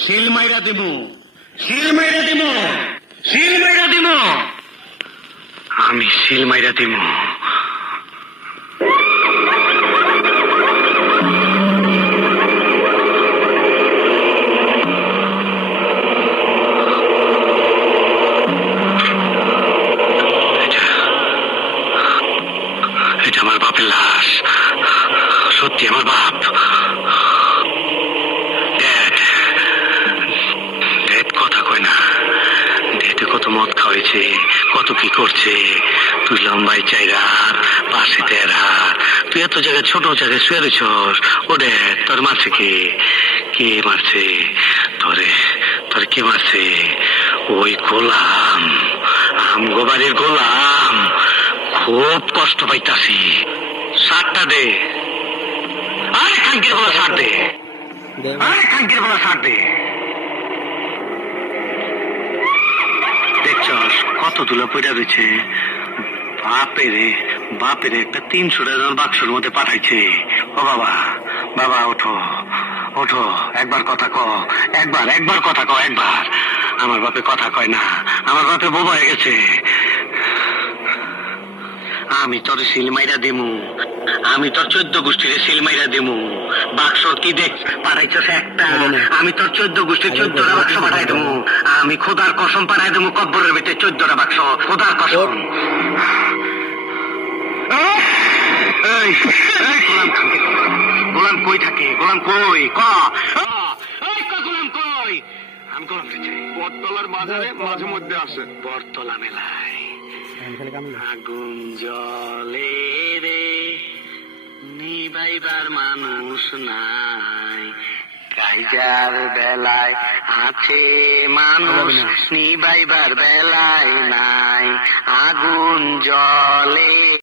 শিল মাইরা দিমু, শিল মাইরা দিমু, শিল মাইরা দিমু, আমি শিল মাইরা দিমু। এটা আমার বাপের লাশ, সত্যি আমার বাপ। ড্যাড কথা কয় না, ডেটে কত মদ খাওয়াইছে, কত কি করছে। তুই লম্বাই চাইরা পাশে তেরা, তুই এত জায়গায় ছোট জায়গায় শুয়ে রয়েছস। ও ড্যাড তোর মারছে কে? কে মারছে তোরে? তোর কে মারছে? ওই গোলাম, আমগো বাড়ির গোলাম। খুব কষ্ট পাইতাছি। সারটা দে, আরে খাঙ্কের বলা সার দে, আরে খাঙ্কের বলা সার দে। দেখছস কত ধুলা পড়া রয়েছে। বাপেরে বাপেরে একটা 300 টাকার বাক্সের মধ্যে পাঠাইছে। ও বাবা, বাবা ওঠো ওঠো, একবার কথা ক, একবার একবার কথা ক, একবার। আমার বাপে কথা কয় না, আমার বাপে বোবা হয়ে গেছে। আমি তোর সিল মাইরা দিমু, আমি তোর 14 গোষ্ঠীর সিল মাইরা দিমু। বাক্স কি দেখ পাঠাইছস একটা, আমি তোর 14 গোষ্ঠীর 14টা বাক্স পাঠাই দেবো। আমি খোদার কসম পাঠাই দেবো, কব্বরের ভিতরে 14টা বাক্স, খোদার কসম। এই এই গোলাম, গোলাম কই থাকে? গোলাম কই? ক গোলাম কই? আমি গোলাম চাই। বটতলার বাজারে মাঝে মধ্যে আসে। বটতলা মেলায় আগুন জলে রে, নিবাইবার মানুষ নাই। কাইজার বেলায় আছে মানুষ, নিবাইবার বেলায় নাই। আগুন জলে